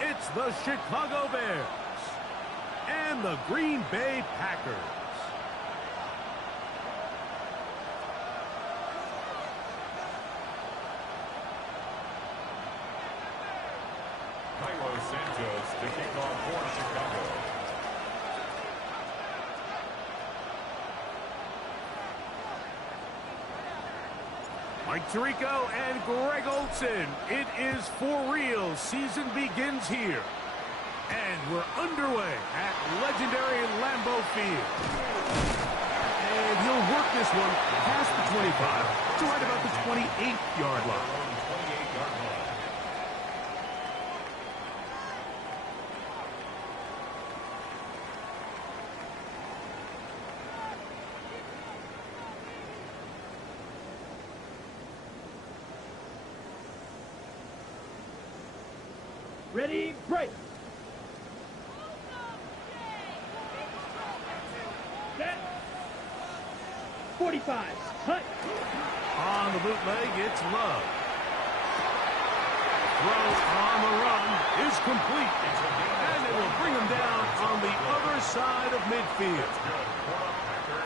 It's the Chicago Bears and the Green Bay Packers. Cairo Santos to kick off for Chicago. Mike Tirico and Greg Olsen. It is for real. Season begins here. And we're underway at legendary Lambeau Field. And he'll work this one past the 25 to right about the 28-yard line. Ready, break. Set. 45. Cut. On the bootleg, it's Love. Throw on the run is complete. And it will bring him down on the other side of midfield.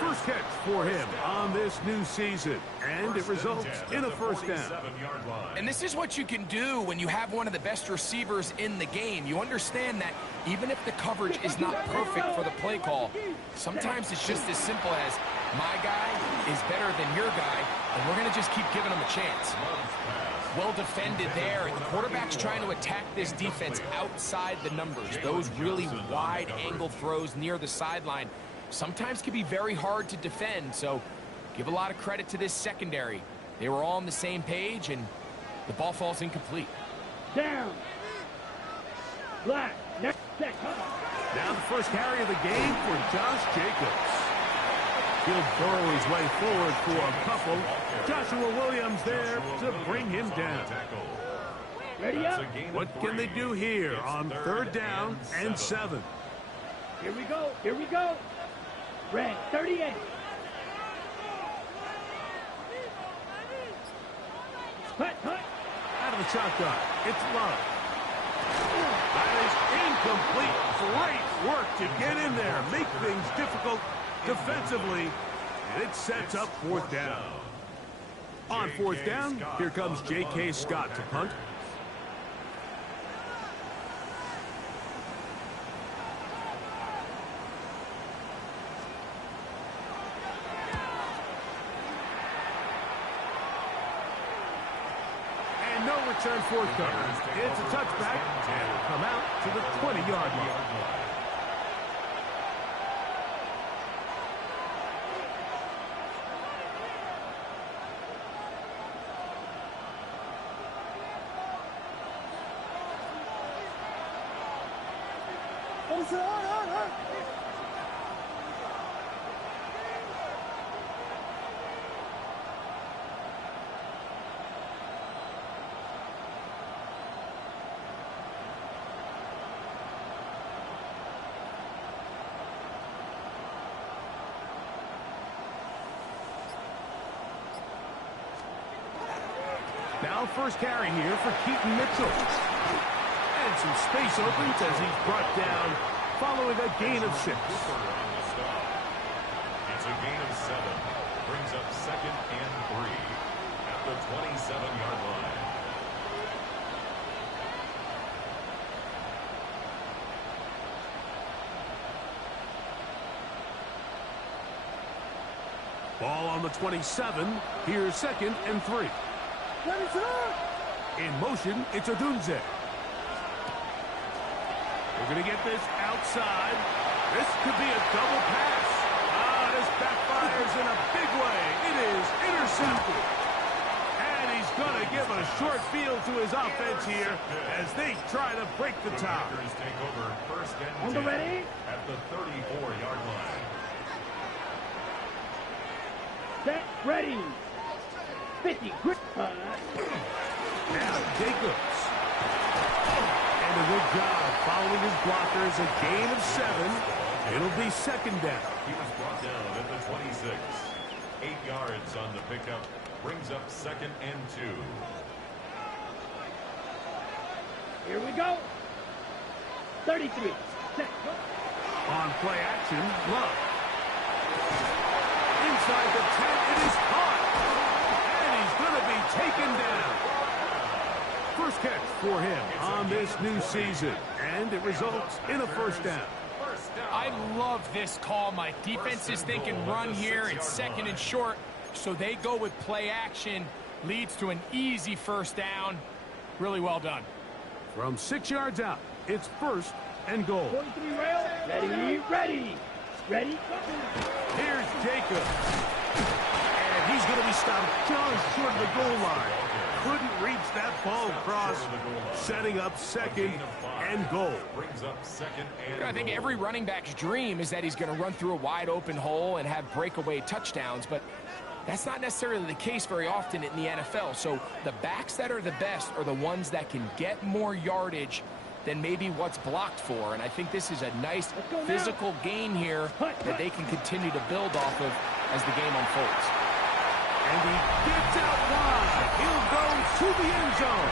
First catch for him on this new season. And it results in a first down. And this is what you can do when you have one of the best receivers in the game. You understand that even if the coverage is not perfect for the play call, sometimes it's just as simple as my guy is better than your guy, and we're going to just keep giving him a chance. Well defended there, and the quarterback's trying to attack this defense outside the numbers. Those really wide angle throws near the sideline sometimes can be very hard to defend, so give a lot of credit to this secondary. They were all on the same page, and the ball falls incomplete. Down. Black. Next set. Now the first carry of the game for Josh Jacobs. He'll burrow his way forward for a couple. Joshua Williams there to bring him down. Ready up. What can they do here on third down and 7? Here we go. Here we go. Red 38. Cut. Out of the shotgun, it's Love. That is incomplete. Great work to get in there, make things difficult defensively, and it sets up fourth down. On fourth down, here comes J.K. Scott to punt. And no return forthcoming. It's a touchback, and will come out to the 20-yard line. Now first carry here for Keaton Mitchell. And some space opens as he's brought down following a gain of 6. It's a gain of 7. Brings up 2nd and 3 at the 27-yard line. Ball on the 27. Here's 2nd and 3. In motion, it's Odunze. We're going to get this outside. This could be a double pass. This backfires in a big way. It is intercepted. And he's going to give a short field to his offense here as they try to break the tie. Take over 1st and 10 On the ready. at the 34-yard line. Set. Ready. 50. Now Jacobs. And a good job following his blockers. A gain of 7. It'll be 2nd down. He was brought down at the 26. 8 yards on the pickup. Brings up 2nd and 2. Here we go. 33. Set. On play action, Love. Inside the 10, it is caught. And he's going to be taken down. First catch for him on this new season. And it results in a first down. I love this call, Mike. Defense is thinking run here and second and short, so they go with play action. Leads to an easy first down. Really well done. From 6 yards out, it's first and goal. 43 rail. Ready, ready. Ready. Here's Jacob. And he's going to be stopped just short of the goal line. Couldn't reach that ball across, setting up second and goal. I think every running back's dream is that he's going to run through a wide open hole and have breakaway touchdowns, but that's not necessarily the case very often in the NFL. So the backs that are the best are the ones that can get more yardage than maybe what's blocked for. And I think this is a nice physical gain here that they can continue to build off of as the game unfolds. And he gets out wide. He'll go to the end zone.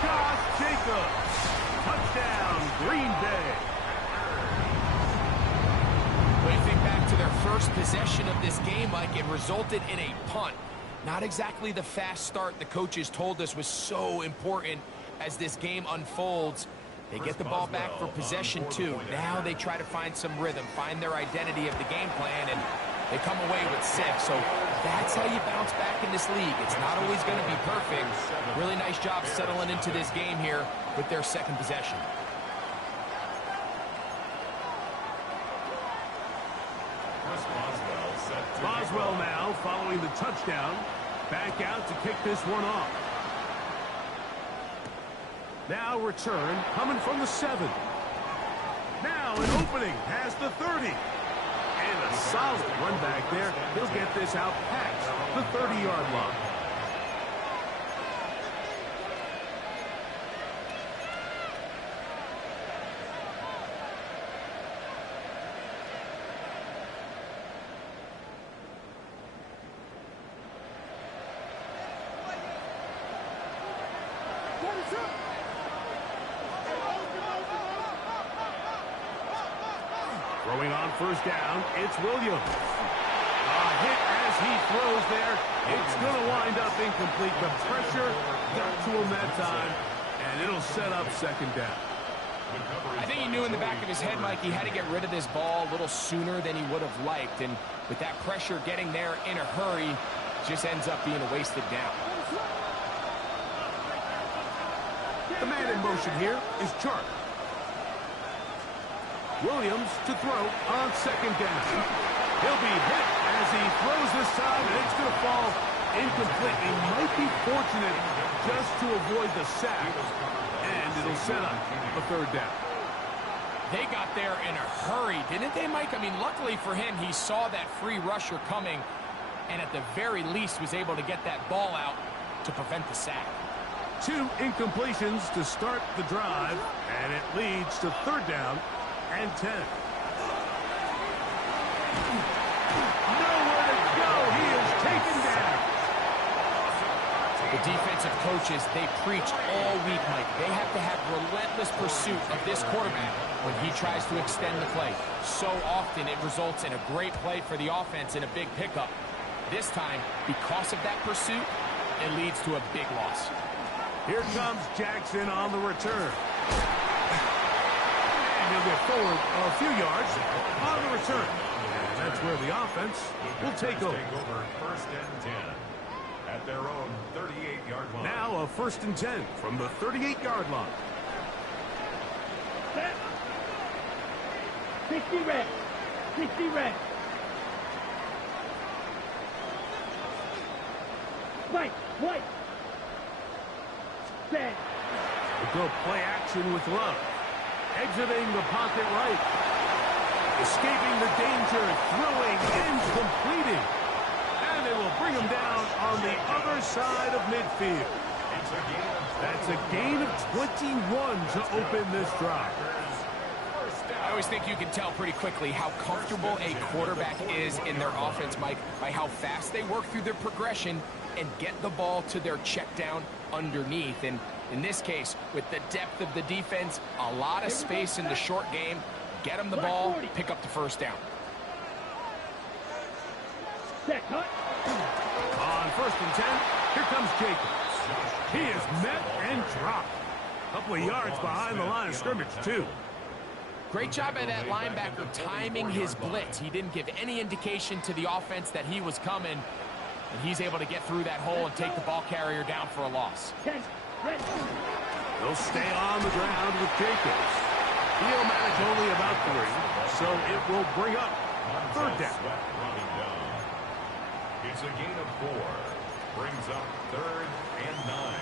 Josh Jacobs. Touchdown, Green Bay. When you think back to their first possession of this game, Mike, it resulted in a punt. Not exactly the fast start the coaches told us was so important as this game unfolds. They get the ball back for possession 2. Now they try to find some rhythm, find their identity of the game plan, and they come away with 6. So that's how you bounce back in this league. It's not always going to be perfect. Really nice job settling into this game here with their second possession. Boswell now following the touchdown. Back out to kick this one off. Now return coming from the 7. Now an opening past the 30. And a solid run back there. He'll get this out past the 30-yard line. Throwing on first down, it's Williams. A hit as he throws there. It's going to wind up incomplete. The pressure got to him that time, and it'll set up second down. I think he knew in the back of his head, Mike, he had to get rid of this ball a little sooner than he would have liked. And with that pressure getting there in a hurry, just ends up being a wasted down. The man in motion here is Chark. Williams to throw on second down. He'll be hit as he throws this time, and it's going to fall incomplete. He might be fortunate just to avoid the sack, and it'll set up a third down. They got there in a hurry, didn't they, Mike? I mean, luckily for him, he saw that free rusher coming, and at the very least was able to get that ball out to prevent the sack. 2 incompletions to start the drive, and it leads to third down and 10. Nowhere to go. He is taken down. The defensive coaches, they preach all week, Mike. They have to have relentless pursuit of this quarterback when he tries to extend the play. So often it results in a great play for the offense and a big pickup. This time, because of that pursuit, it leads to a big loss. Here comes Jackson on the return. He'll get forward a few yards on the return. And that's where the offense will take over. First and 10 at their own 38-yard line. Now a first and 10 from the 38-yard line. Set. 60 red. 60 red. White. Set. We'll go play action with Love. Exiting the pocket right. Escaping the danger, throwing and completing. And they will bring him down on the other side of midfield. That's a gain of 21 to open this drive. I always think you can tell pretty quickly how comfortable a quarterback is in their offense, Mike, by how fast they work through their progression and get the ball to their check down underneath. And In this case, with the depth of the defense, a lot of space in the short game, get him the ball, pick up the first down. Set, cut. On 1st and 10, here comes Jacobs. He is met and dropped. A couple of yards behind the line of scrimmage, too. Great job by that linebacker timing his blitz. He didn't give any indication to the offense that he was coming, and he's able to get through that hole and take the ball carrier down for a loss. 10, ready. They'll stay on the ground with Jacobs. He'll manage only about 3, so it will bring up 3rd down. It's a gain of 4. Brings up 3rd and 9.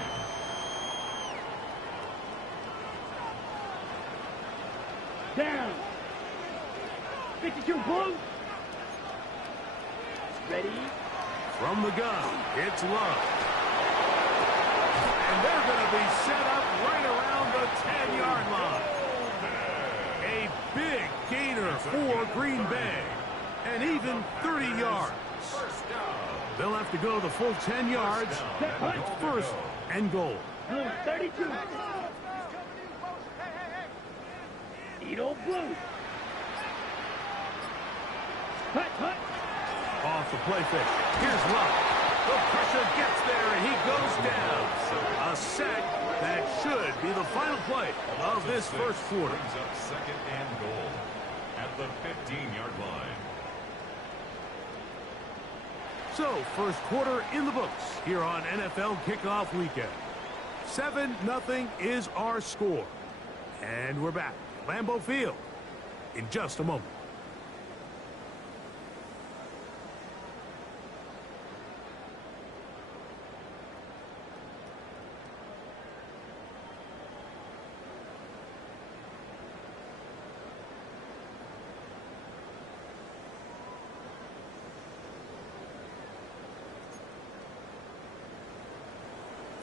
Down. 52 blue. Ready. From the gun, it's Love. And they're going to be set up right around the 10-yard line. A big gainer for Green Bay. And even 30 yards. They'll have to go the full 10 yards. It's 1st and goal. Blue 32. Edo blue. Cut. Off the play fake. Here's Love. The pressure gets there, and he goes down. A sack that should be the final play of this first quarter. Brings up 2nd and goal at the 15-yard line. So, first quarter in the books here on NFL Kickoff Weekend. 7-0 is our score. And we're back at Lambeau Field in just a moment.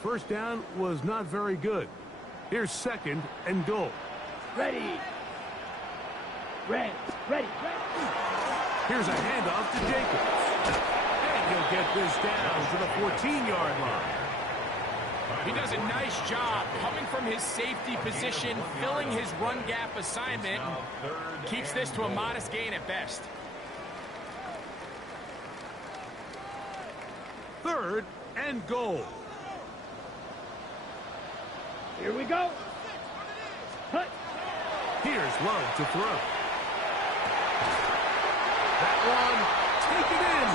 First down was not very good. Here's 2nd and goal. Ready. Ready. Here's a handoff to Jacobs. And he'll get this down to the 14-yard line. He does a nice job coming from his safety position, filling his run gap assignment, and keeps this to a modest gain at best. 3rd and goal. Here we go. Cut. Here's Love to throw. That one taken in.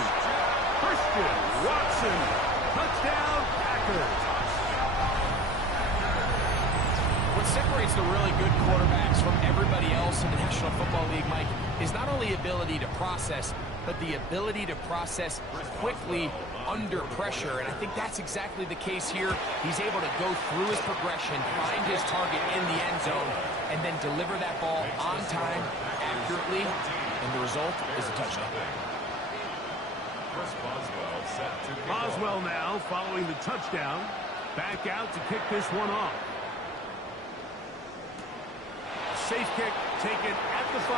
Christian Watson. Touchdown, Packers. What separates the really good quarterbacks from everybody else in the National Football League, Mike, is not only ability to process, but the ability to process quickly under pressure. And I think that's exactly the case here. He's able to go through his progression, find his target in the end zone, and then deliver that ball on time, accurately, and the result is a touchdown. Boswell now following the touchdown. Back out to kick this one off. Safe kick taken at the 5.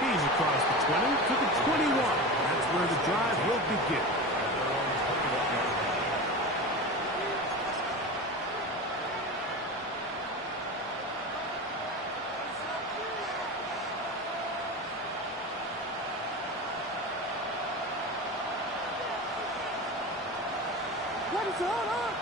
He's across the 20 to the 21. That's where the drive will begin. What is going on?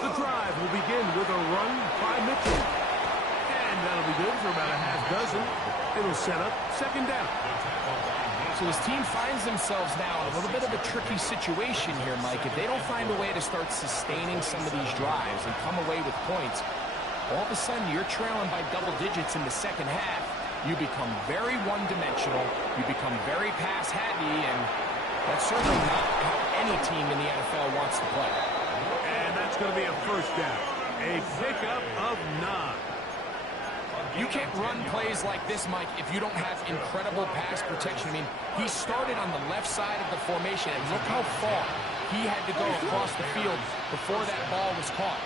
The drive will begin with a run by Mitchell. And that'll be good for about a half dozen. It'll set up 2nd down. So his team finds themselves now in a little bit of a tricky situation here, Mike. If they don't find a way to start sustaining some of these drives and come away with points, all of a sudden you're trailing by double digits in the 2nd half. You become very one-dimensional. You become very pass-heavy, and that's certainly not how any team in the NFL wants to play. And that's going to be a 1st down. A pickup of 9. You can't run plays like this, Mike, if you don't have incredible pass protection. I mean, he started on the left side of the formation, and look how far he had to go across the field before that ball was caught.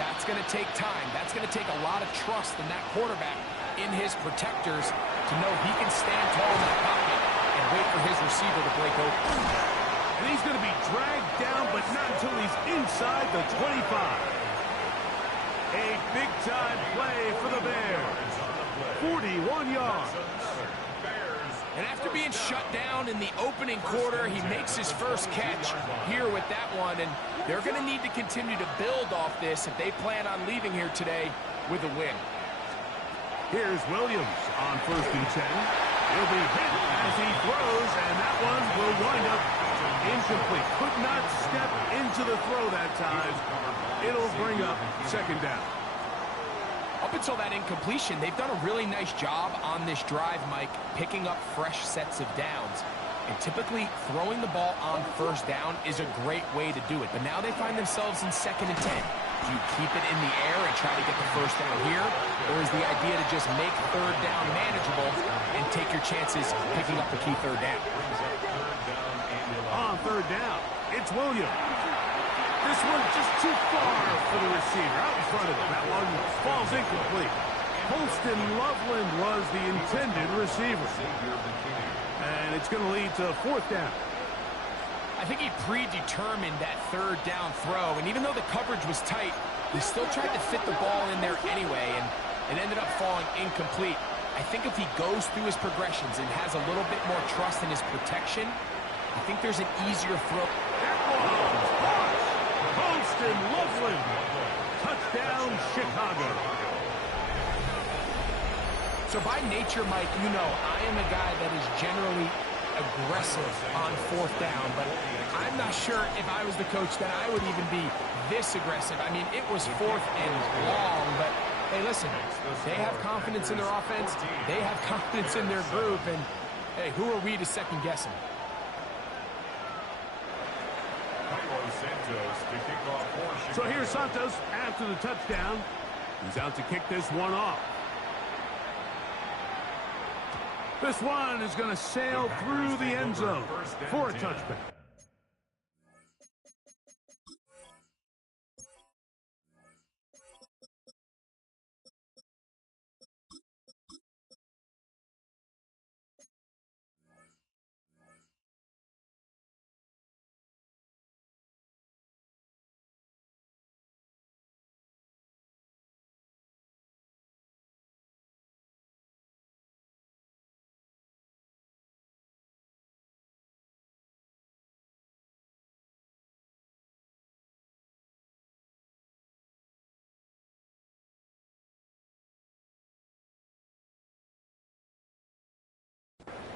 That's going to take time. That's going to take a lot of trust in that quarterback, in his protectors, to know he can stand tall in that pocket and wait for his receiver to break open. And he's going to be dragged down, but not until he's inside the 25. A big-time play for the Bears. 41 yards. And after being shut down in the opening quarter, he makes his first catch here with that one. And they're going to need to continue to build off this if they plan on leaving here today with a win. Here's Williams on 1st and 10. He'll be hit as he throws, and that one will wind up incomplete. Could not step into the throw that time. It'll bring up 2nd down. Up until that incompletion, they've done a really nice job on this drive, Mike, picking up fresh sets of downs. And typically, throwing the ball on 1st down is a great way to do it. But now they find themselves in 2nd and 10. Do you keep it in the air and try to get the 1st down here? Or is the idea to just make 3rd down manageable and take your chances picking up the key 3rd down? On 3rd down, it's Williams. This one just too far for the receiver. Out in front of him. That one falls incomplete. Holston Loveland was the intended receiver. And it's going to lead to 4th down. I think he predetermined that 3rd down throw. And even though the coverage was tight, he still tried to fit the ball in there anyway. And it ended up falling incomplete. I think if he goes through his progressions and has a little bit more trust in his protection, I think there's an easier throw. Holston Loveland. Touchdown, Chicago. So by nature, Mike, you know, I am a guy that is generally aggressive on 4th down, but I'm not sure if I was the coach that I would even be this aggressive. I mean, it was 4th and long, but hey, listen, they have confidence in their offense. They have confidence in their group, and hey, who are we to second guess them? So here's Santos after the touchdown. He's out to kick this one off. This one is going to sail through the end zone for a touchback.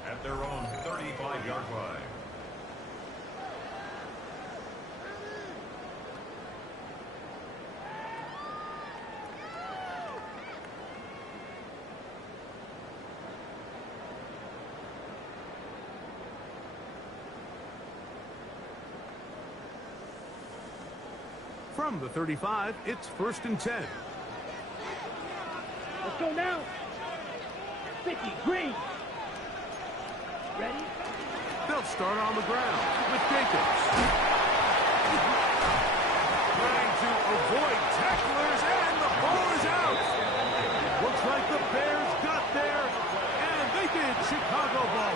At their own 35-yard line. From the 35, it's 1st and 10. Let's go now. 50, Green. Ready? They'll start on the ground with Jacobs. Trying to avoid tacklers, and the ball is out. Looks like the Bears got there, and they did. Chicago ball.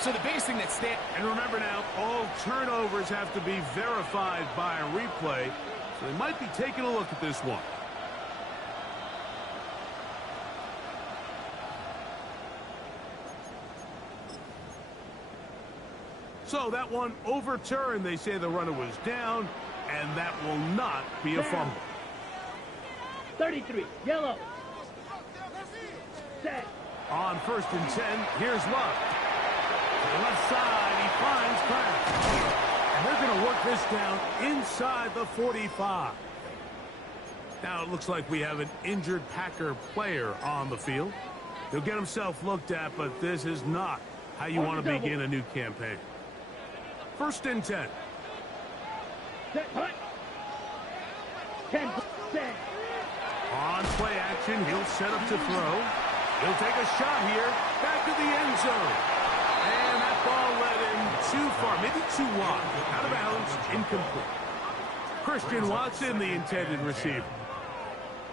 So the biggest thing that stands... And remember now, all turnovers have to be verified by a replay, so they might be taking a look at this one. So that one overturned. They say the runner was down, and that will not be a fumble. 33, yellow. Set. On 1st and 10, here's Love. To the left side, he finds Kraft. And they're going to work this down inside the 45. Now it looks like we have an injured Packer player on the field. He'll get himself looked at, but this is not how you want to begin a new campaign. 1st and 10. Set, punt. 10, set. On play action, he'll set up to throw. He'll take a shot here, back to the end zone. And that ball led him too far, maybe too wide. Out of bounds, incomplete. Christian Watson, the intended receiver.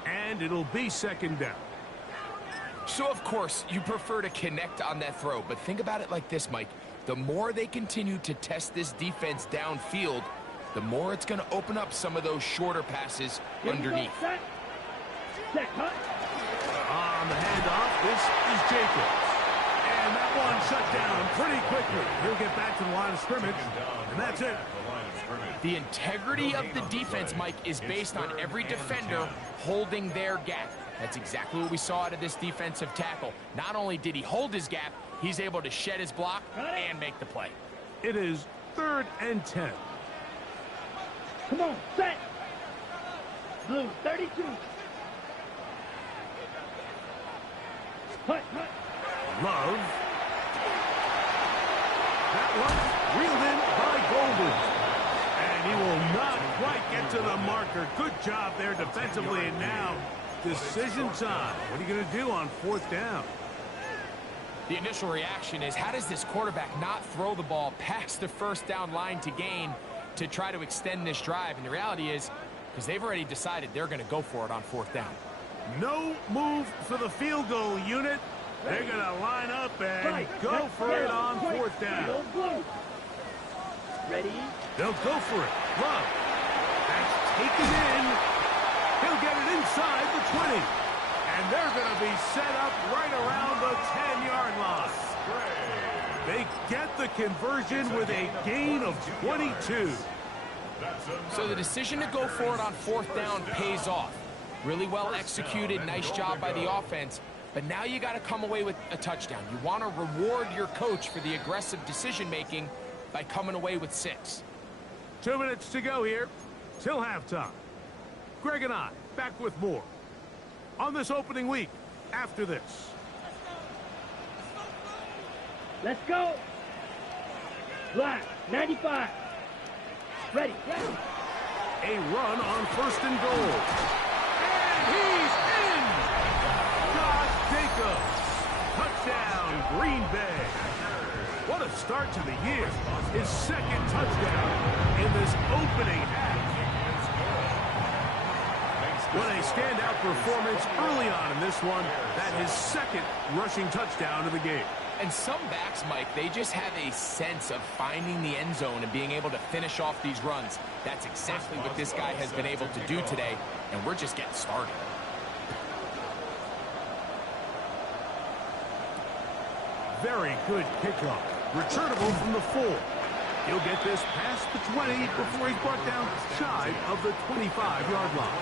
And it'll be second down. So, of course, you prefer to connect on that throw, but think about it like this, Mike. The more they continue to test this defense downfield, the more it's going to open up some of those shorter passes underneath. On the handoff, this is Jacobs. And that one shut down pretty quickly. He'll get back to the line of scrimmage, and that's it. The integrity of the defense, Mike, is based on every defender holding their gap. That's exactly what we saw out of this defensive tackle. Not only did he hold his gap, he's able to shed his block and make the play. It is 3rd and 10. Come on, set. Blue, 32. Hut. Love. That one reeled in by Golden. And he will not quite get to the marker. Good job there defensively. And now, decision time. What are you going to do on 4th down? The initial reaction is, how does this quarterback not throw the ball past the 1st down line to gain to try to extend this drive? And the reality is, because they've already decided they're going to go for it on 4th down. No move for the field goal unit. They're going to line up and go for it on 4th down. Ready? They'll go for it. Love. That's taken in. He'll get it inside the 20. And they're going to be set up right around the 10-yard line. They get the conversion with a gain of 22. So the decision to go for it on 4th down pays off. Really well executed, nice job by the offense. But now you got to come away with a touchdown. You want to reward your coach for the aggressive decision-making by coming away with 6. 2 minutes to go here till halftime. Greg and I back with more on this opening week after this. Let's go. Black, 95. Ready. A run on 1st and goal. And he's in! Josh Jacobs. Touchdown, Green Bay. What a start to the year. His 2nd touchdown in this opening half. What a standout performance early on in this one. That his 2nd rushing touchdown of the game. And some backs, Mike, they just have a sense of finding the end zone and being able to finish off these runs. That's exactly what this guy has been able to do today, and we're just getting started. Very good kickoff. Returnable from the 4. He'll get this past the 20 before he's brought down shy of the 25-yard line.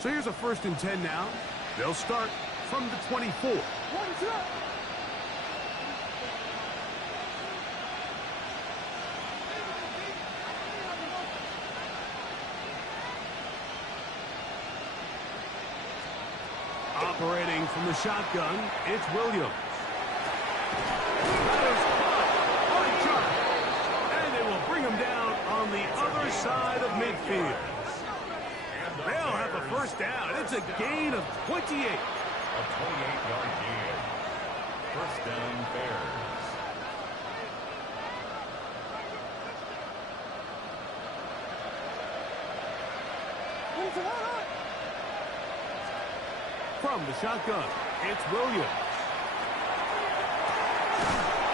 So here's a 1st and 10 now. They'll start from the 24. Operating from the shotgun, it's Williams. That is caught by Chubb. And they will bring him down on the other side of midfield. They'll have a 1st down. It's a gain of 28. A 28-yard gain. 1st down, Bears. From the shotgun, it's Williams.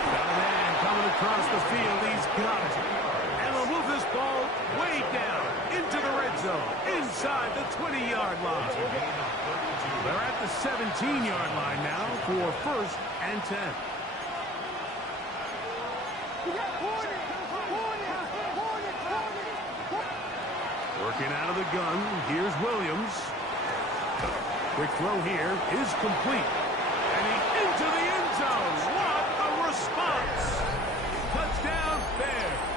Got a man coming across the field. He's got it. And they'll move this ball way down into the red zone, inside the 20-yard line. They're at the 17-yard line now for 1st and 10. Working out of the gun, here's Williams. Quick throw here is complete. And he's into the end zone. What a response. Touchdown, Bears.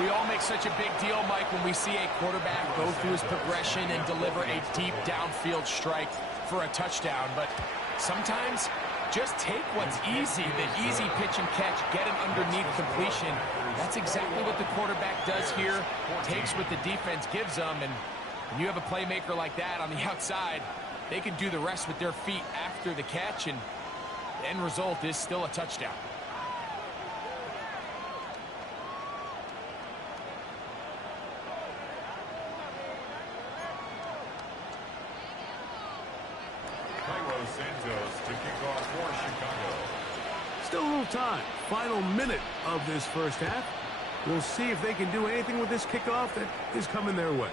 We all make such a big deal, Mike, when we see a quarterback go through his progression and deliver a deep downfield strike for a touchdown. But sometimes just take what's easy, the easy pitch and catch, get an underneath completion. That's exactly what the quarterback does here, takes what the defense gives them, and when you have a playmaker like that on the outside, they can do the rest with their feet after the catch, and the end result is still a touchdown. Santos to kick off for Chicago. Still a little time. Final minute of this first half. We'll see if they can do anything with this kickoff that is coming their way.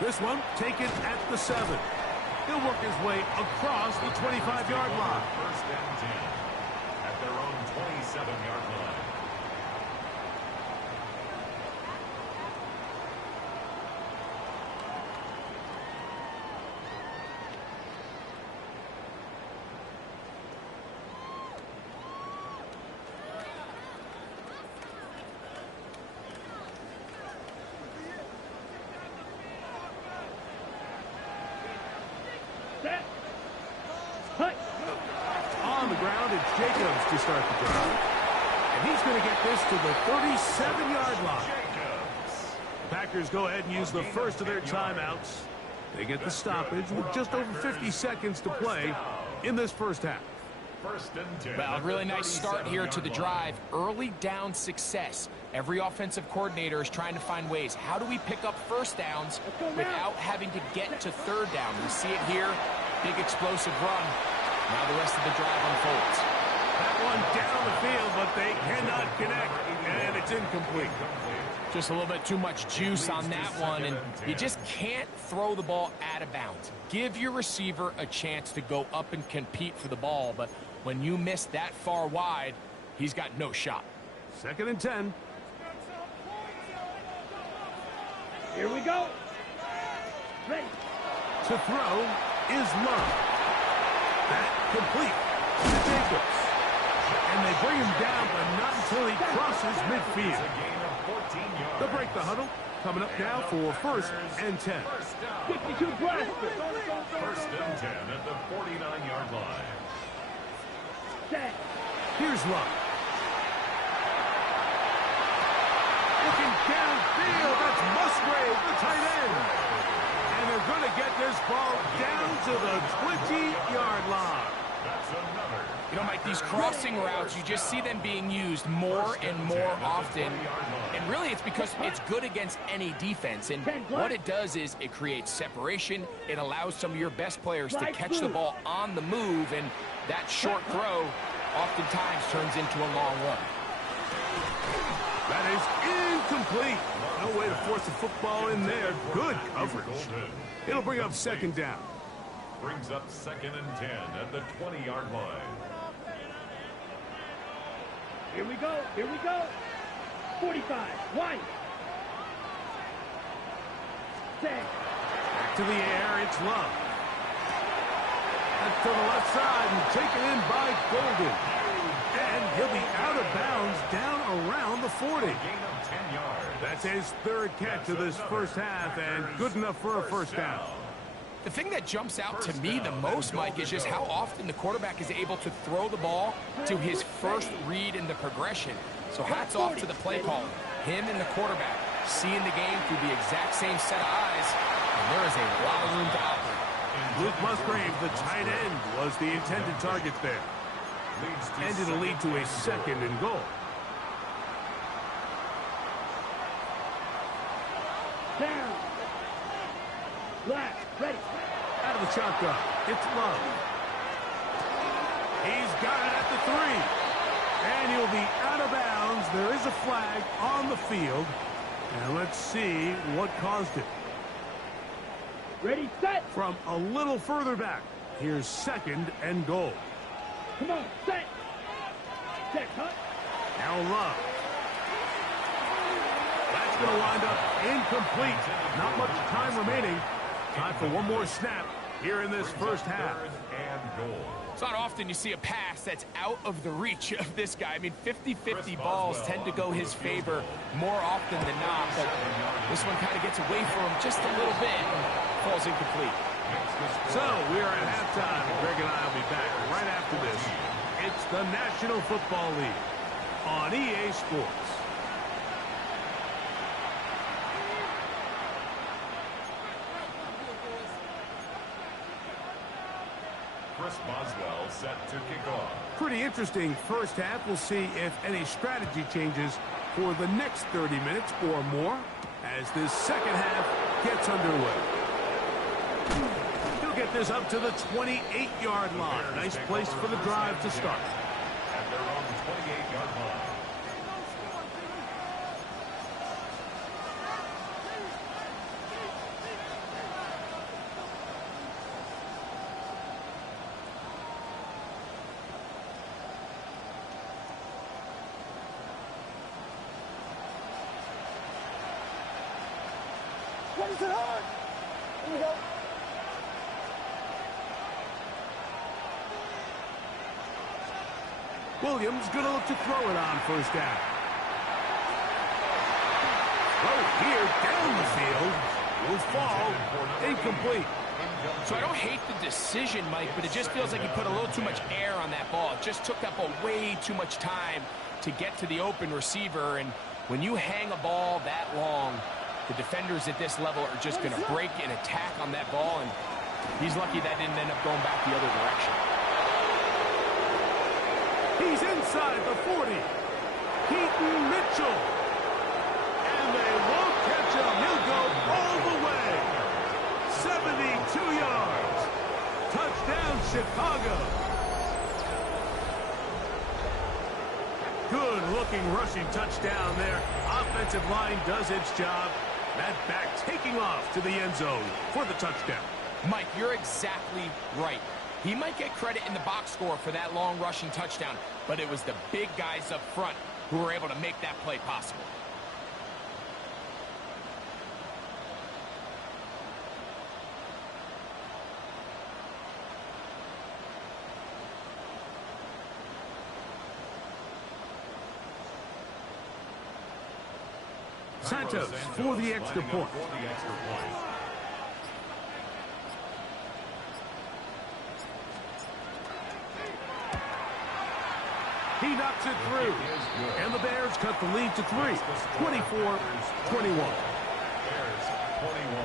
This one taken at the 7. He'll work his way across the 25-yard line. First and 10 at their own 27-yard line. On the ground, it's Jacobs to start the drive. And he's going to get this to the 37-yard line. The Packers go ahead and use the first of their timeouts. They get the stoppage with just over 50 seconds to play in this first half. First and 10. Well, a really nice start here to the drive. Early down success. Every offensive coordinator is trying to find ways. How do we pick up first downs without having to get to third down? We see it here. Big explosive run. Now the rest of the drive unfolds. That one down the field, but they cannot connect, and it's incomplete. Just a little bit too much juice on that one, and you just can't throw the ball out of bounds. Give your receiver a chance to go up and compete for the ball, but when you miss that far wide, he's got no shot. Second and 10. Here we go. Ready. To throw is Love. That complete to Jacobs. And they bring him down, but not until he crosses midfield. They'll break the huddle. Coming up now for first and 10. 52 blast. First and 10 at the 49-yard line. Set. Here's Love. Looking downfield, that's Musgrave, the tight end. And they're going to get this ball down to the 20-yard line. That's another. You know, Mike, these crossing routes, you just see them being used more and more often. And really, it's because it's good against any defense. And what it does is it creates separation. It allows some of your best players to catch the ball on the move. And that short throw oftentimes turns into a long run. That is incomplete. No way to force the football in there. Good coverage. It'll bring up second down. Brings up second and 10 at the 20-yard line. Here we go. Here we go. 45. White. Set. Back to the air. It's Love. That's to the left side and taken in by Golden. And he'll be out of bounds down around the 40. Gain of 10 yards. That's his third catch of this first half and good enough for a first down. The thing that jumps out to me the most, Mike, is just how often the quarterback is able to throw the ball to his first read in the progression. So hats off to the play caller. Him and the quarterback seeing the game through the exact same set of eyes, and there is a lot of room to operate. Luke Musgrave, the tight end, was the intended target there. And it'll lead to a second and goal. Down. Black. Ready. Out of the shotgun, it's Love. He's got it at the 3. And he'll be out of bounds. There is a flag on the field. And let's see what caused it. Ready, set. From a little further back, here's second and goal. Come on, set. Set, cut. Now Love. That's going to wind up incomplete. Not much time remaining. Time for one more snap here in this first half. And goal. It's not often you see a pass that's out of the reach of this guy. I mean, 50-50 balls tend to go his favor more often than not, but this one kind of gets away from him just a little bit and falls incomplete. So we are at halftime. Greg and I will be back right after this. It's the National Football League on EA Sports. Chris Boswell set to kick off. Pretty interesting first half. We'll see if any strategy changes for the next 30 minutes or more as this second half gets underway. He'll get this up to the 28-yard line. Nice place for the drive to start. At their own 28-yard line. What is it on? Here we go. Williams gonna look to throw it on first down. Throw here down the field. Will fall. Incomplete. So I don't hate the decision, Mike, but it just feels like he put a little too much air on that ball. It just took up way too much time to get to the open receiver, and when you hang a ball that long, the defenders at this level are just going to break and attack on that ball, and he's lucky that didn't end up going back the other direction. He's inside the 40. Keaton Mitchell. And they won't catch him. He'll go all the way. 72 yards. Touchdown, Chicago. Good-looking rushing touchdown there. Offensive line does its job. That back taking off to the end zone for the touchdown. Mike, you're exactly right. He might get credit in the box score for that long rushing touchdown, but it was the big guys up front who were able to make that play possible. Santos for the extra point. He knocks it through. And the Bears cut the lead to 3. 24-21. Bears 21.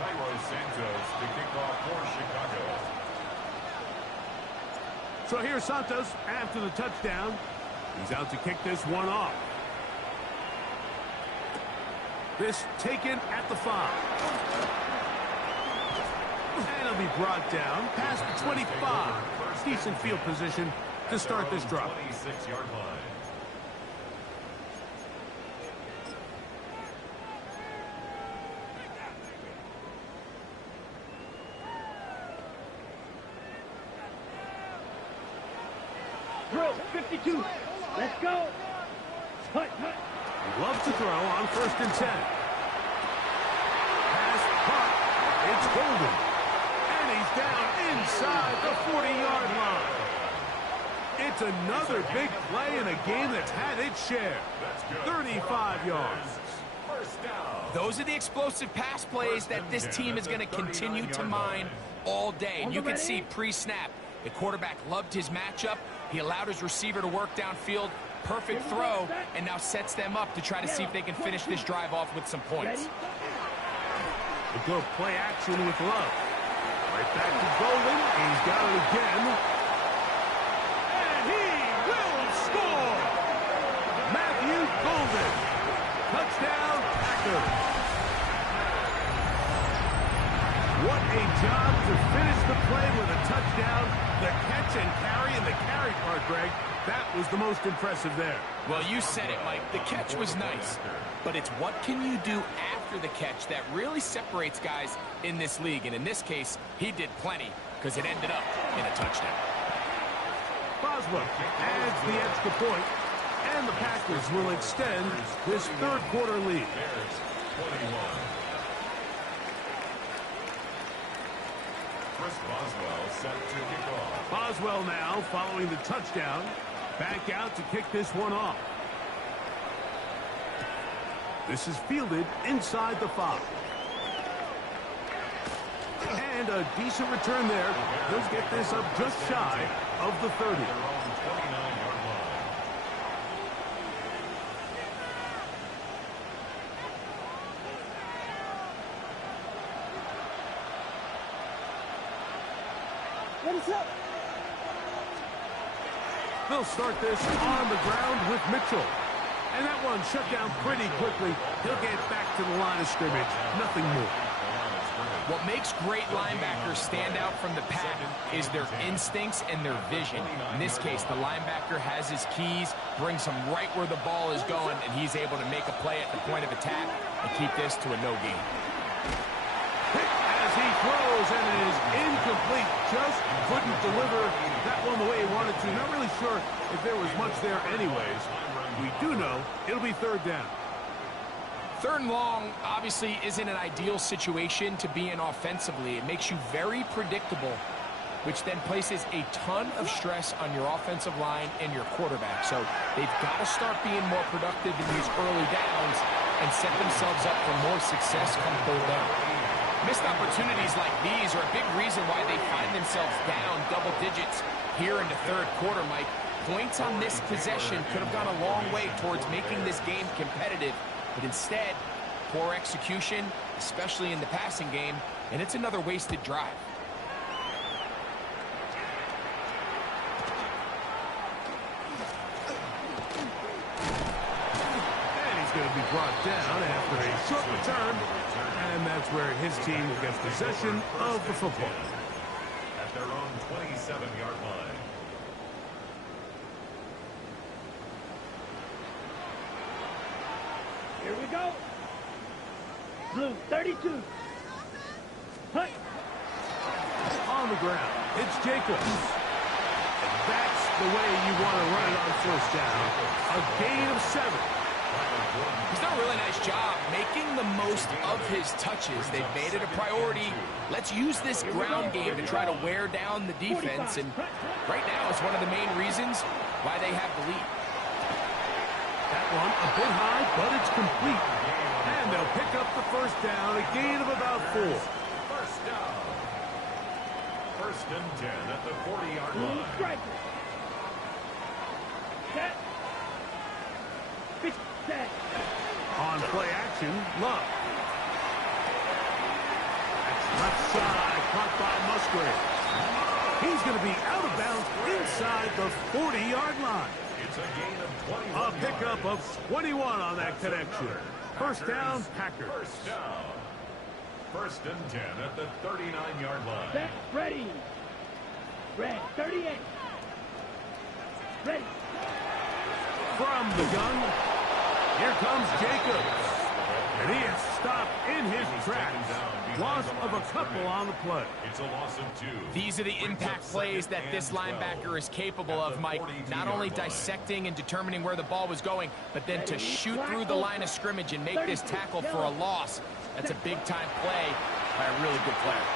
Cairo Santos to kick off for Chicago. So here's Santos after the touchdown. He's out to kick this one off. This taken at the 5. And it'll be brought down past the 25. Decent field position to start this drive. 26-yard line. Throw, 52. Let's go. Hut, hut. Loves to throw on 1st and 10. Pass caught. It's Golden. And he's down inside the 40-yard line. It's another big play in a game that's had its share. 35 yards. First down. Those are the explosive pass plays that this team is going to continue to mine all day. And you can see pre-snap, the quarterback loved his matchup. He allowed his receiver to work downfield. Perfect throw, and now sets them up to try to see if they can finish this drive off with some points. We'll go play action with Love. Right back to Golden. He's got it again. And he will score! Matthew Golden. Touchdown, Packers. What a job to finish the play with a touchdown. The catch and carry, and the carry part, Greg, that was the most impressive there. Well, you said it, Mike. The catch was nice, but it's what can you do after the catch that really separates guys in this league. And in this case, he did plenty because it ended up in a touchdown. Boswell adds the extra point. And the Packers will extend this third quarter lead. Bears 21. Chris Boswell set to kick off. Boswell now following the touchdown. Back out to kick this one off. This is fielded inside the 5. And a decent return there. He'll get this up just shy of the 30. Their own 29-yard line. What is up? They'll start this on the ground with Mitchell. And that one shut down pretty quickly. He'll get back to the line of scrimmage. Nothing more. What makes great linebackers stand out from the pack is their instincts and their vision. In this case, the linebacker has his keys, brings him right where the ball is going, and he's able to make a play at the point of attack and keep this to a no gain. As he throws, and it is incomplete. Just couldn't deliver that one the way he wanted to. Not really sure if there was much there anyways. We do know it'll be third down. Third and long obviously isn't an ideal situation to be in offensively. It makes you very predictable, which then places a ton of stress on your offensive line and your quarterback. So they've got to start being more productive in these early downs and set themselves up for more success come third down. Missed opportunities like these are a big reason why they find themselves down double digits here in the third quarter, Mike. Points on this possession could have gone a long way towards making this game competitive. But instead, poor execution, especially in the passing game, and it's another wasted drive. And he's going to be brought down after a short return. And that's where his team will get possession of the football. At their own 27-yard line. Here we go. Blue 32. Hut. On the ground, it's Jacobs. And that's the way you want to run it on first down. A gain of 7. He's done a really nice job making the most of his touches. They've made it a priority. Let's use this ground game to try to wear down the defense. And right now, it's one of the main reasons why they have the lead. That one a bit high, but it's complete. And they'll pick up the first down, a gain of about 4. First down. First and 10 at the 40-yard Blue line. striker. Set. Pitch set. On play action, Love. That's left side, caught by Musgrave. He's going to be out of bounds inside the 40-yard line. It's a gain of 21 A pickup of 21 on that connection. First down, Packers. First down. First and 10 at the 39-yard line. Set. Ready. Red 38. Ready. From the gun, here comes Jacobs. And he is stopped in his tracks. Loss of a couple on the play. It's a loss of 2. These are the impact plays that this linebacker is capable of, Mike. Not only dissecting and determining where the ball was going, but then to shoot through the line of scrimmage and make this tackle for a loss. That's a big-time play by a really good player.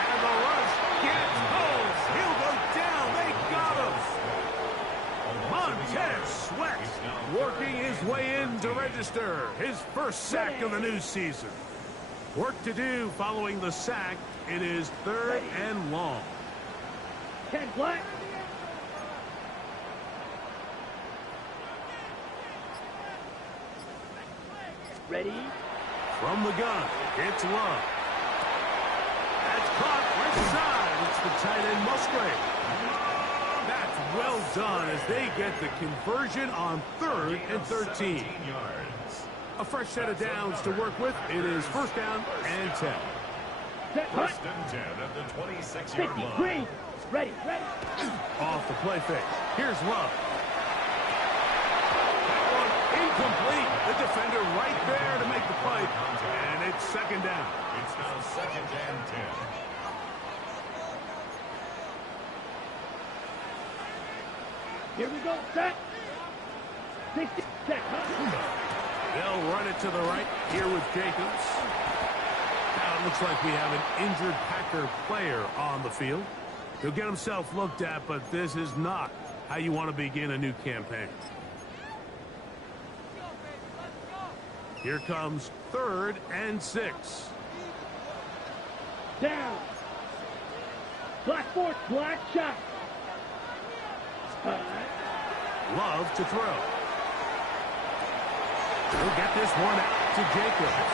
And the rush gets home. He'll go down. They got him. Montez Sweat working his way in to register his first sack of the new season. Work to do following the sack. It is third and long. 10 black. Ready. From the gun, it's Love. That's caught right side. It's the tight end Musgrave. That's well done as they get the conversion on 3rd and 13. A fresh set of downs to work with. It is first down and 10. Set. Hut. First and 10 at the 26-yard 50. line. Green. Ready. Ready. Off the play fake. Here's Love. That one incomplete. The defender right there to make the play. And it's second down. It's now second and 10. Here we go. Set. 60. Set. They'll run it to the right here with Jacobs. Now it looks like we have an injured Packer player on the field. He'll get himself looked at, but this is not how you want to begin a new campaign. Here comes 3rd and 6. Down. Black force. Black shot. Love to throw. He'll get this one out to Jacobs.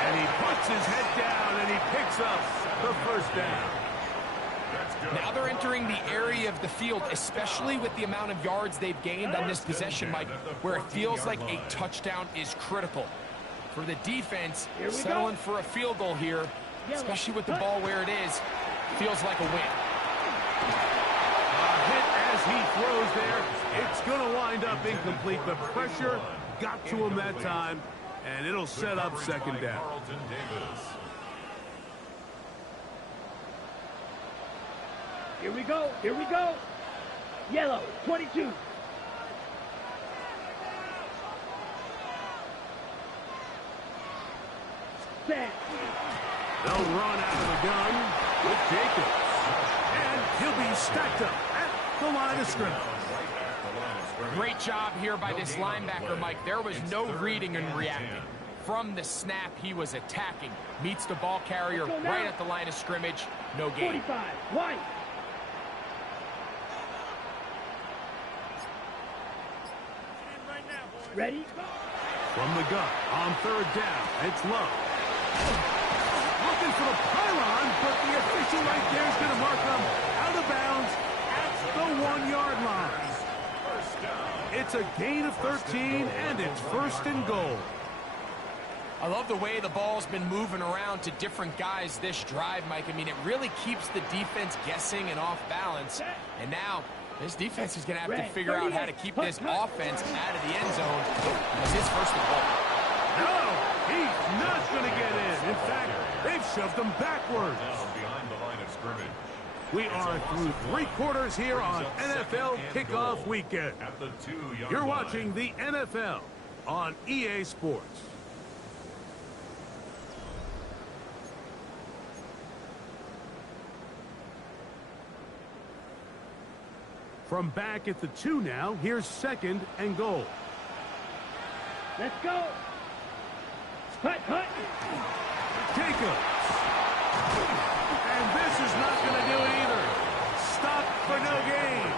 And he puts his head down and he picks up the first down. Now they're entering the area of the field, especially with the amount of yards they've gained on this possession, Mike, where it feels like a touchdown is critical. For the defense, settling for a field goal here, especially with the ball where it is, feels like a win. Hit as he throws there. It's going to wind up incomplete, but pressure got to him that time, and it'll set up 2nd down. Here we go. Here we go. Yellow. 22. Set. They'll run out of the gun with Jacobs. And he'll be stacked up at the line of scrimmage. Great job here by this linebacker, Mike. There was no reading and reacting. From the snap, he was attacking. Meets the ball carrier right at the line of scrimmage. No gain. 45. White. Ready? From the gun on 3rd down, it's Love. Looking for the pylon, but the official right there is going to mark him out of bounds at the 1-yard line. It's a gain of 13, and it's 1st and goal. I love the way the ball's been moving around to different guys this drive, Mike. I mean, it really keeps the defense guessing and off balance. And now, this defense is going to have to figure out how to keep this offense out of the end zone as his 1st and goal. No, he's not going to get in. In fact, they've shoved him backwards. Behind the line of scrimmage. We are through 3 quarters here on NFL Kickoff Weekend. At the 2-yard You're line. watching the NFL on EA Sports. From back at the 2 now, here's 2nd and goal. Let's go. Hut, hut. Jacobs. And this is not going to do it either. Stop for no gain.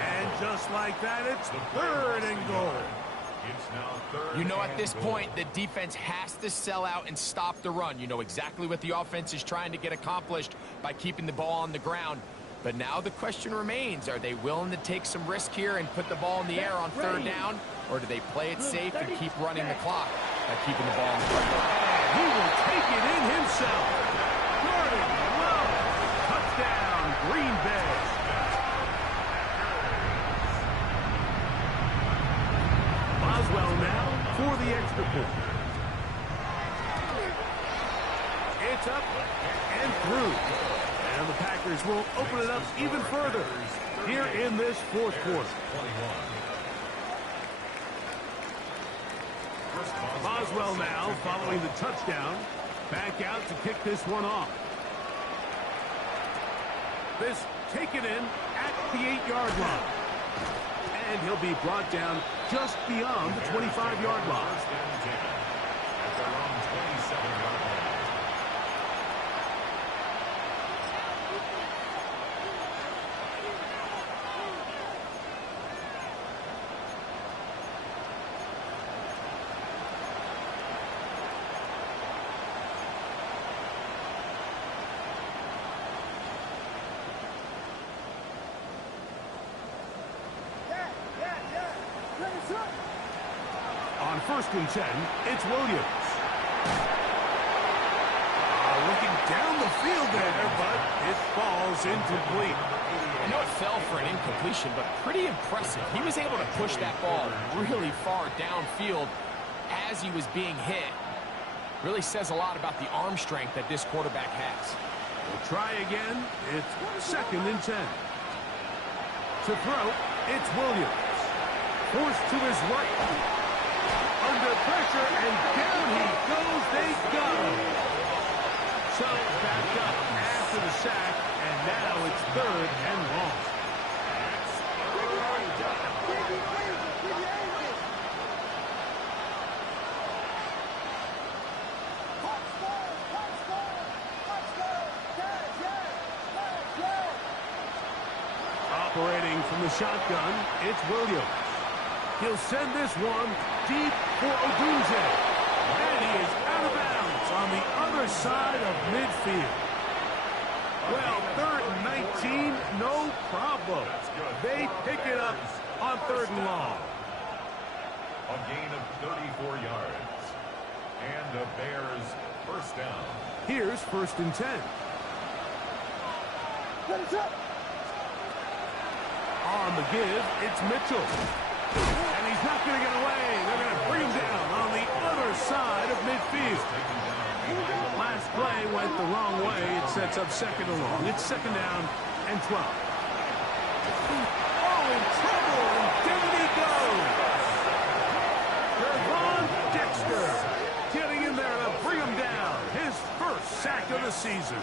And just like that, it's 3rd and goal. It's now 3rd. You know, at this point, the defense has to sell out and stop the run. You know exactly what the offense is trying to get accomplished by keeping the ball on the ground. But now the question remains, are they willing to take some risk here and put the ball in the air on 3rd down? Or do they play it safe and keep running the clock by keeping the ball on the ground? He will take it in himself. Jordan Love. Touchdown, Green Bay. Boswell now for the extra point. It's up and through. And the Packers will open it up even further here in this 4th quarter. Boswell now following the touchdown. Back out to kick this one off. This taken in at the 8-yard line. And he'll be brought down just beyond the 25-yard line. At their own 27-yard line. On 1st and 10, it's Williams. Looking down the field there, but it falls incomplete. I know it fell for an incompletion, but pretty impressive. He was able to push that ball really far downfield as he was being hit. Really says a lot about the arm strength that this quarterback has. We'll try again. It's 2nd and 10. To throw. It's Williams. Forced to his right. Under pressure, and down he goes. They got him. So back up after the sack, and now it's 3rd and long. Operating from the shotgun, it's Williams. He'll send this one deep for Odunze. And he is out of bounds on the other side of midfield. Well, 3rd and 19, no problem. They pick it up on 3rd and long. A gain of 34 yards. And the Bears first down. Here's 1st and 10. On the give, it's Mitchell. And he's not going to get away. They're going to bring him down on the other side of midfield. Last play went the wrong way. It sets up 2nd and long. It's 2nd down and 12. Oh, in trouble, and down he goes. Gervon Dexter getting in there to bring him down. His first sack of the season.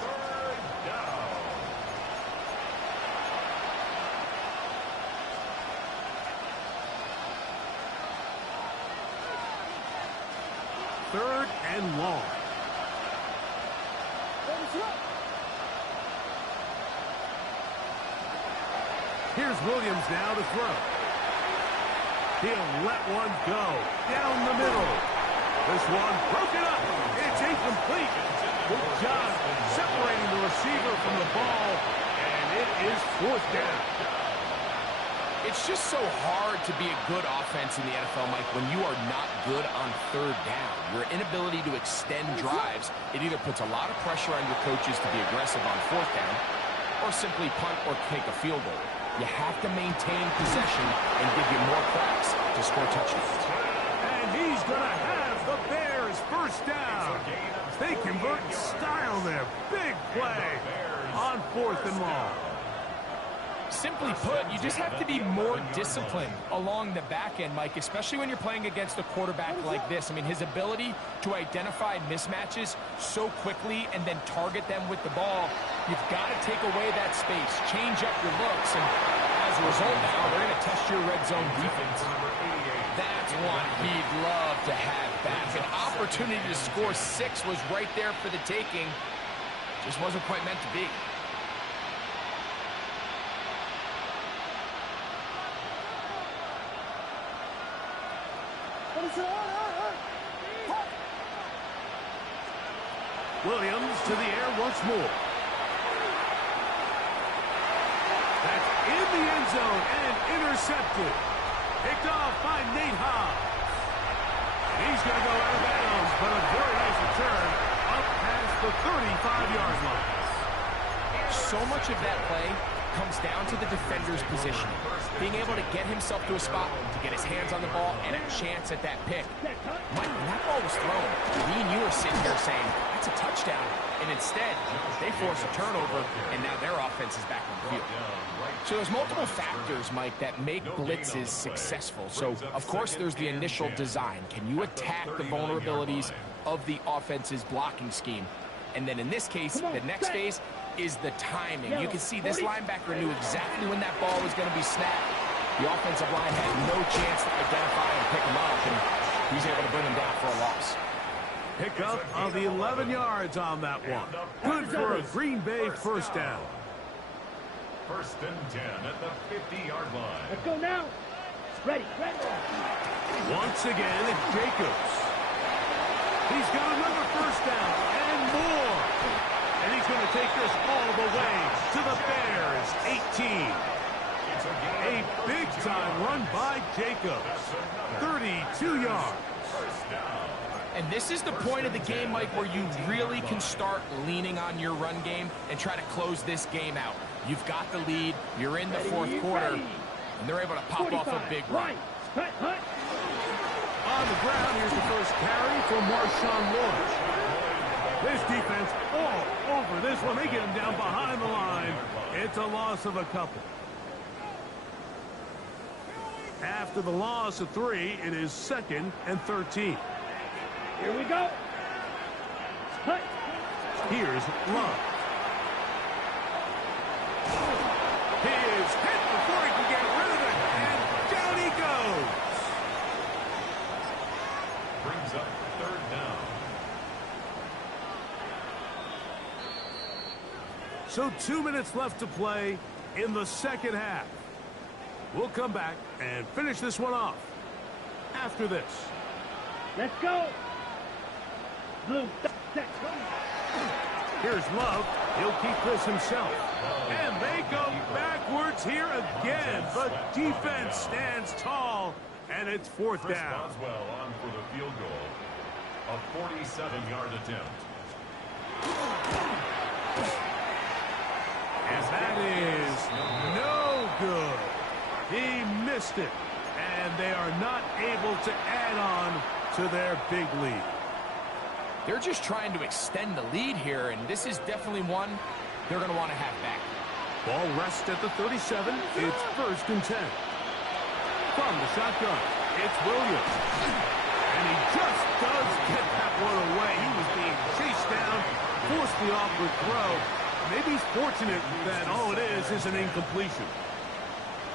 Third and long. Here's Williams now to throw. He'll let one go down the middle. This one broken up. It's incomplete. Good job separating the receiver from the ball, and it is 4th down. It's just so hard to be a good offense in the NFL, Mike, when you are not good on 3rd down. Your inability to extend drives, it either puts a lot of pressure on your coaches to be aggressive on 4th down or simply punt or take a field goal. You have to maintain possession and give you more cracks to score touchdowns. And he's going to have the Bears first down. They convert in style there. Big play on 4th and long. Simply put, you just have to be more disciplined along the back end, Mike, especially when you're playing against a quarterback like this. I mean, his ability to identify mismatches so quickly and then target them with the ball, you've got to take away that space, change up your looks, and as a result now, they're going to test your red zone defense. That's one he'd love to have back. An opportunity to score 6 was right there for the taking. Just wasn't quite meant to be. Williams to the air once more. That's in the end zone and intercepted. Picked off by Nate Hobbs. And he's going to go out of bounds, but a very nice return up past the 35-yard line. So much of that play comes down to the defender's positioning. Being able to get himself to a spot, to get his hands on the ball, and a chance at that pick. Mike, when that ball was thrown, me and you are sitting here saying, that's a touchdown. And instead, they force a turnover, and now their offense is back on the field. So there's multiple factors, Mike, that make blitzes successful. So, of course, there's the initial design. Can you attack the vulnerabilities of the offense's blocking scheme? And then in this case, the next phase is the timing. You can see this linebacker knew exactly when that ball was going to be snapped. The offensive line had no chance to identify and pick him up, and he's able to bring him down for a loss. Pickup of the 11 yards on that one. Good for a Green Bay first down. 1st and 10 at the 50-yard line. Let's go now. Ready. Once again, it's Jacobs. He's got another first down and more. And he's going to take this all the way to the Bears' 18. A big-time run by Jacobs. 32 yards. And this is the point of the game, Mike, where you really can start leaning on your run game and try to close this game out. You've got the lead. You're in the 4th quarter. And they're able to pop off a big run. On the ground, here's the first carry for Marshawn Lynch. This defense all over this one. They get him down behind the line. It's a loss of a couple. After the loss of 3, it is 2nd and 13. Here we go. Cut. Here's Love. He is hit before he can get rid of it, and down he goes. Brings up 3rd down. So 2 minutes left to play in the second half. We'll come back and finish this one off after this. Let's go. Blue. Set. Here's Love. He'll keep this himself. And they go backwards here again. The defense stands tall, and it's 4th Chris down. Boswell on for the field goal. A 47-yard attempt. And that is no good. He missed it, and they are not able to add on to their big lead. They're just trying to extend the lead here, and this is definitely one they're going to want to have back. Ball rests at the 37. It's 1st and 10. From the shotgun, it's Williams. And he just does get that one away. He was being chased down, forced the awkward throw. Maybe he's fortunate that all it is an incompletion.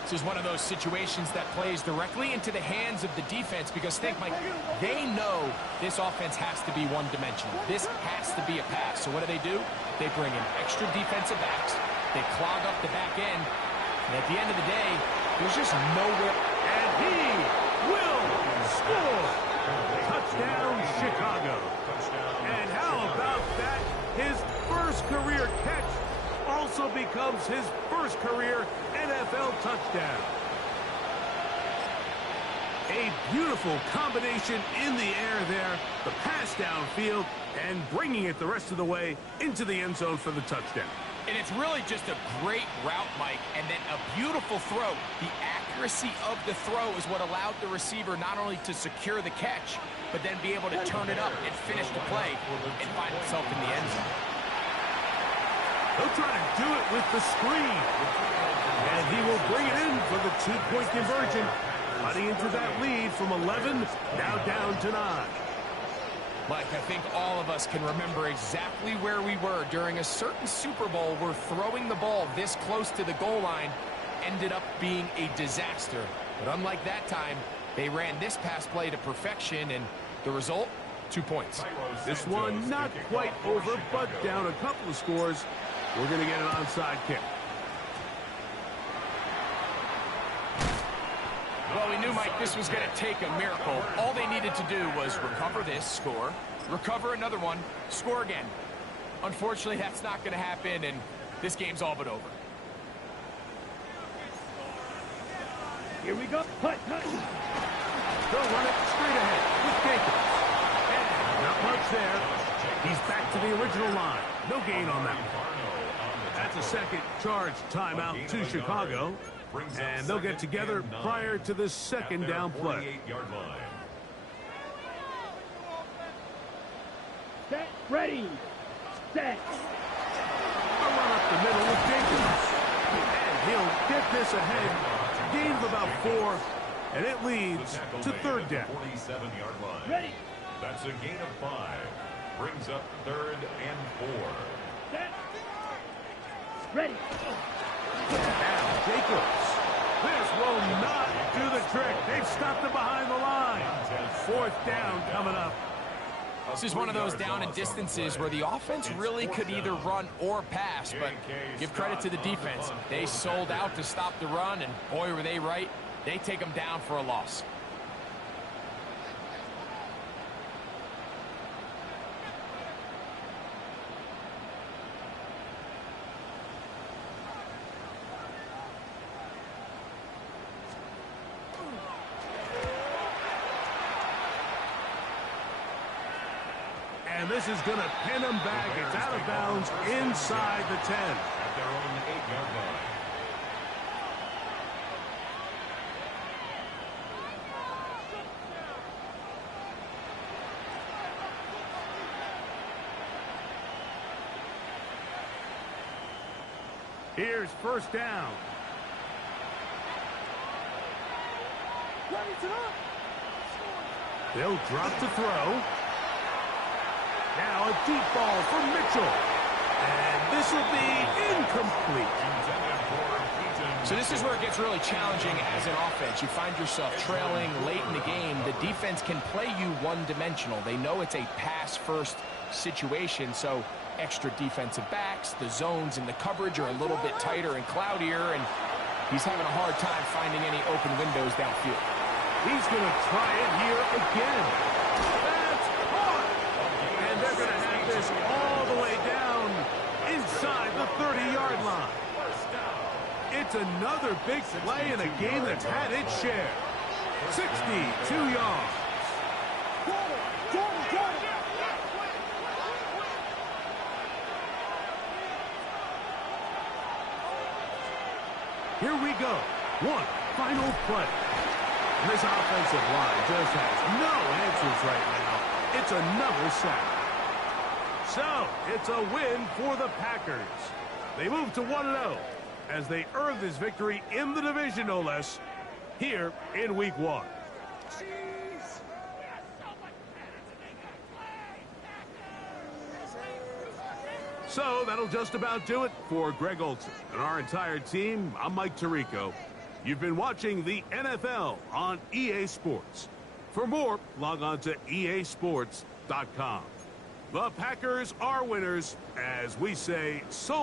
This is one of those situations that plays directly into the hands of the defense because think, Mike, they know this offense has to be one-dimensional. This has to be a pass. So what do? They bring in extra defensive backs. They clog up the back end. And at the end of the day, there's just nowhere. And he will score. Touchdown, Chicago. And how about that? His first career catch also becomes his first career NFL touchdown. A beautiful combination in the air there. The pass downfield and bringing it the rest of the way into the end zone for the touchdown. And it's really just a great route, Mike, and then a beautiful throw. The accuracy of the throw is what allowed the receiver not only to secure the catch, but then be able to turn it up and finish the play and find himself in the end zone. He'll try to do it with the screen. And he will bring it in for the 2-point conversion. Cutting into that lead from 11, now down to 9. Mike, I think all of us can remember exactly where we were during a certain Super Bowl where throwing the ball this close to the goal line ended up being a disaster. But unlike that time, they ran this pass play to perfection, and the result, 2 points. This one not quite over, but down a couple of scores. We're going to get an onside kick. Well, we knew, Mike, this was going to take a miracle. All they needed to do was recover this, score, recover another one, score again. Unfortunately, that's not going to happen, and this game's all but over. Here we go. Cut. They'll run it straight ahead with Jacobs. And not much there. He's back to the original line. No gain on that one. That's a second charge timeout to Chicago. And they'll get together prior to the second down play. Set. Ready. Set. A run up the middle with Jacobs. And he'll get this ahead. Gain of about 4. And it leads to 3rd down. 47-yard line. Ready. That's a gain of 5. Brings up 3rd and 4. Set. Ready. Now Jacobs. This will not do the trick. They've stopped him behind the line. 4th down coming up. This is one of those down and distances where the offense really could either run or pass, but give credit to the defense. They sold out to stop the run, and boy, were they right. They take them down for a loss. And this is going to pin them back. It's out of bounds inside the 10. At their own 8-yard line. Here's 1st down. They'll drop to throw. Now a deep ball for Mitchell. And this will be incomplete. So this is where it gets really challenging as an offense. You find yourself trailing late in the game. The defense can play you one-dimensional. They know it's a pass-first situation, so extra defensive backs, the zones and the coverage are a little bit tighter and cloudier, and he's having a hard time finding any open windows downfield. He's going to try it here again. That's caught. And they're going to have this all the way down inside the 30-yard line. It's another big play in a game that's had its share. 62 yards. Here we go. One final play. And this offensive line just has no answers right now. It's another sack. So, it's a win for the Packers. They move to 1-0 as they earn this victory in the division, no less, here in Week 1. So that'll just about do it for Greg Olsen and our entire team. I'm Mike Tirico. You've been watching the NFL on EA Sports. For more, log on to easports.com. The Packers are winners, as we say so